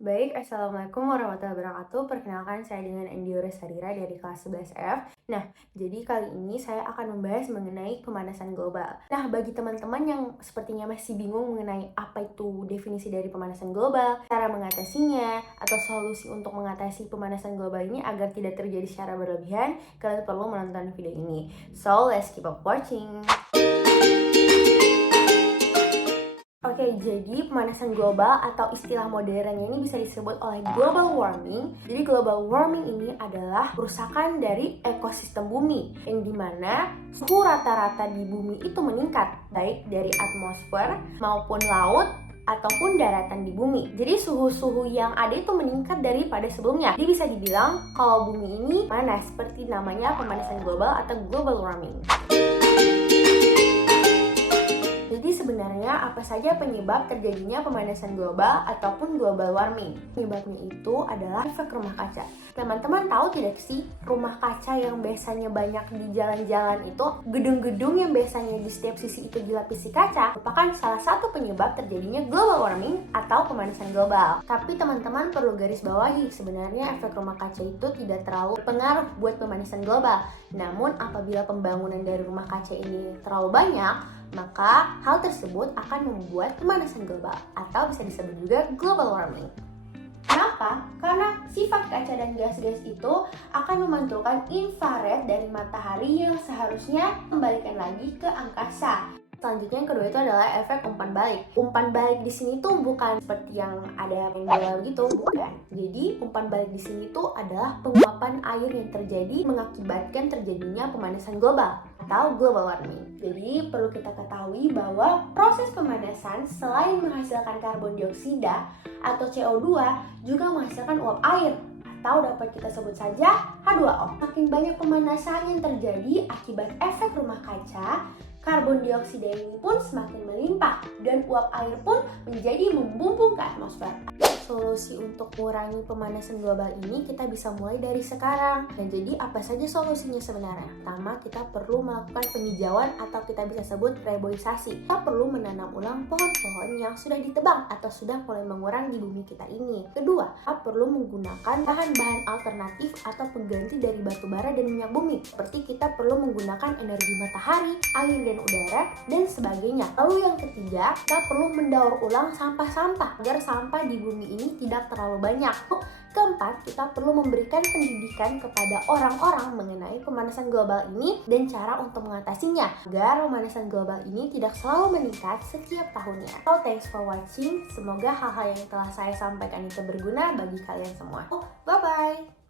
Baik, Assalamualaikum warahmatullahi wabarakatuh. Perkenalkan, saya dengan Endioris Sadira dari kelas 11F. Nah, jadi kali ini saya akan membahas mengenai pemanasan global. Nah, bagi teman-teman yang sepertinya masih bingung mengenai apa itu definisi dari pemanasan global, cara mengatasinya, atau solusi untuk mengatasi pemanasan global ini agar tidak terjadi secara berlebihan, kalian perlu menonton video ini. So, let's keep up watching. Oke, jadi pemanasan global atau istilah modernnya ini bisa disebut oleh global warming. Jadi global warming ini adalah kerusakan dari ekosistem bumi, yang dimana suhu rata-rata di bumi itu meningkat, baik dari atmosfer maupun laut ataupun daratan di bumi. Jadi suhu-suhu yang ada itu meningkat daripada sebelumnya. Jadi bisa dibilang kalau bumi ini panas, seperti namanya pemanasan global atau global warming. Jadi sebenarnya apa saja penyebab terjadinya pemanasan global ataupun global warming? Penyebabnya itu adalah efek rumah kaca. Teman-teman tahu tidak sih, rumah kaca yang biasanya banyak di jalan-jalan itu, gedung-gedung yang biasanya di setiap sisi itu dilapisi kaca, merupakan salah satu penyebab terjadinya global warming atau pemanasan global. Tapi teman-teman perlu garis bawahi, sebenarnya efek rumah kaca itu tidak terlalu berpengaruh buat pemanasan global. Namun apabila pembangunan dari rumah kaca ini terlalu banyak, maka hal tersebut akan membuat pemanasan global atau bisa disebut juga global warming. Kenapa? Karena sifat kaca dan gas-gas itu akan memantulkan infrared dari matahari yang seharusnya kembalikan lagi ke angkasa. Selanjutnya yang kedua itu adalah efek umpan balik. Umpan balik di sini tuh bukan seperti yang ada main bola gitu, bukan. Jadi umpan balik di sini tuh adalah penguapan air yang terjadi mengakibatkan terjadinya pemanasan global atau global warming. Jadi perlu kita ketahui bahwa proses pemanasan selain menghasilkan karbon dioksida atau CO2 juga menghasilkan uap air atau dapat kita sebut saja H2O. Makin banyak pemanasan yang terjadi akibat efek rumah kaca, karbon dioksida ini pun semakin melimpah dan uap air pun menjadi membumbung ke atmosfer. Solusi untuk mengurangi pemanasan global ini kita bisa mulai dari sekarang. Dan jadi apa saja solusinya sebenarnya? Pertama, kita perlu melakukan penghijauan atau kita bisa sebut reboisasi. Kita perlu menanam ulang pohon-pohon yang sudah ditebang atau sudah mulai mengurang di bumi kita ini. Kedua, kita perlu menggunakan bahan-bahan alternatif atau pengganti dari batu bara dan minyak bumi. Seperti kita perlu menggunakan energi matahari, air dan udara, dan sebagainya. Lalu yang ketiga, kita perlu mendaur ulang sampah-sampah agar sampah di bumi ini tidak terlalu banyak. Keempat, kita perlu memberikan pendidikan kepada orang-orang mengenai pemanasan global ini dan cara untuk mengatasinya agar pemanasan global ini tidak selalu meningkat setiap tahunnya. So, thanks for watching. Semoga hal-hal yang telah saya sampaikan itu berguna bagi kalian semua. Bye-bye!